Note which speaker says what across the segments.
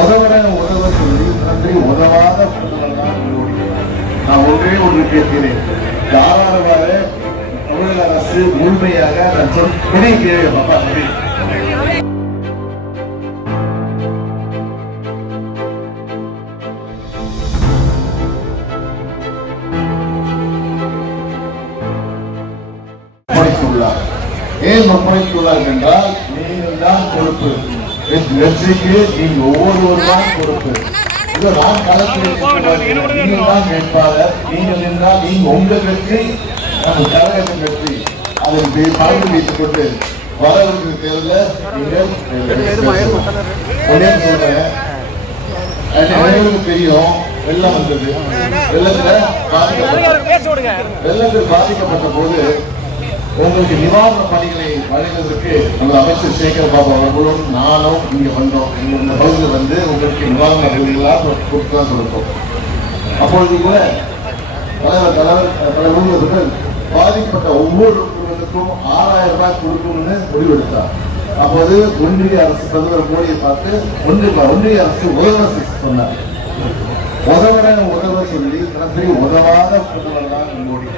Speaker 1: உதவுற உதவ சொல்லி நன்றி உதவாத நான் ஒன்றே ஒன்று கேட்கிறேன். தாராளமாக தமிழக அரசு முழுமையாக நான் சொல் கொடி கீழே பாப்பா ஏன் ஒப்படைத்துள்ளார் என்றால் நீங்கள் தான் பொறுப்பு. வெற்றிக்கு நீங்க ஒவ்வொருவரும் தான் பொறுப்பு. இது நான் களத்தில் வேட்பாளர். நீங்கள் நின்றால் நீங்க உங்க வெற்றி நம்ம கழகத்தின் வெற்றி. அதை பகிர்ந்து வைத்துக் கொண்டு நீங்கள் சொல்றேன் அது அனைவருக்கும் தெரியும் வெள்ளம் வந்தது. வெள்ளத்துல பாதிக்கப்பட்ட வெள்ளத்தில் பாதிக்கப்பட்ட போது உங்களுக்கு நிவாரண பணிகளை வழங்குவதற்கு நம்ம அமைச்சர் சேகர் பாபு அவர்களும் நானும் இங்கே வந்தோம். இங்க இந்த பகுதியில் வந்து உங்களுக்கு நிவாரண உதவிகளாக கொடுத்து தான் கொடுத்தோம். அப்பொழுது கூட தலைவர் தலைவர் பல ஊழியர்கள் பாதிக்கப்பட்ட ஒவ்வொரு குடும்பத்துக்கும் ஆறாயிரம் ரூபாய் கொடுக்கணும்னு முடிவெடுத்தார். அப்போது ஒன்றிய அரசு பிரதமர் மோடியை பார்த்து ஒன்றிய ஒன்றிய அரசு உதவ சொன்னார். உதவுற உதவ சொல்லி கடைசி உதவாத பிரதமர் தான் மோடி.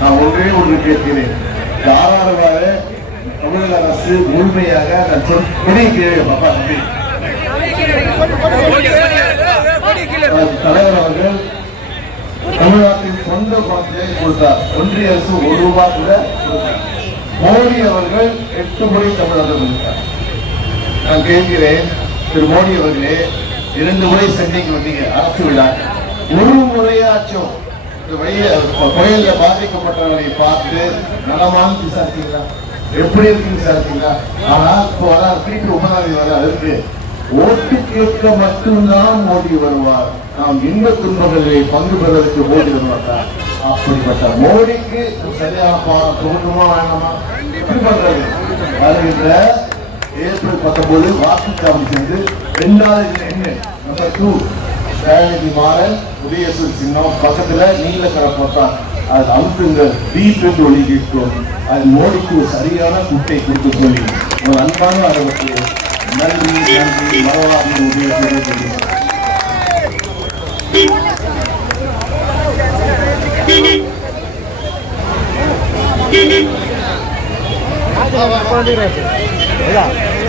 Speaker 1: நான் ஒன்றே ஒன்று கேட்கிறேன். தாராளமாக தமிழக அரசு முழுமையாக கொடி கீழே பாப்பா தலைவர் அவர்கள் தமிழ்நாட்டின் சொந்த பணத்தை கொடுத்தார். ஒன்றிய அரசு ஒரு ரூபாய் கூட மோடி அவர்கள் எட்டு முறை தமிழகம் இருந்தார் நான் கேட்கிறேன் திரு மோடி அவர்களே இரண்டு முறை சென்னைக்கு வந்தீங்க அரசு விழா ஒரு முறையாச்சும் புயல்ல பாதிக்கப்பட்டவர்களை பார்த்து நலமான்னு விசாரிச்சீங்களா எப்படி இருக்குன்னு விசாரிச்சீங்களா ஆனா இப்போ வர திருப்பி உபநாதி வர அதற்கு ஓட்டு கேட்க மட்டும்தான் மோடி வருவார். நாம் இன்ப துன்பங்களிலே பங்கு பெறுவதற்கு மோடி வருவார் அப்படிப்பட்ட மோடிக்கு சரியான பாடம் தோன்றுமா வேண்டாமா? எப்படி பண்றது. வருகின்ற ஏப்ரல் பத்தொன்பது வாக்குச்சாவடி சென்று ரெண்டாவது என்ன? நம்பர் டூ தயாநிதி மாறன் குடியரசு சின்னம் பக்கத்துல நீல நீலக்கரை பார்த்தா அது அவுட்டுங்க டீப் என்று ஒழுங்கிட்டோம் அது மோடிக்கு சரியான குட்டை கொடுத்து சொல்லி ஒரு அன்பான அளவுக்கு நன்றி நன்றி வரலாறு உதவி
Speaker 2: Thank you.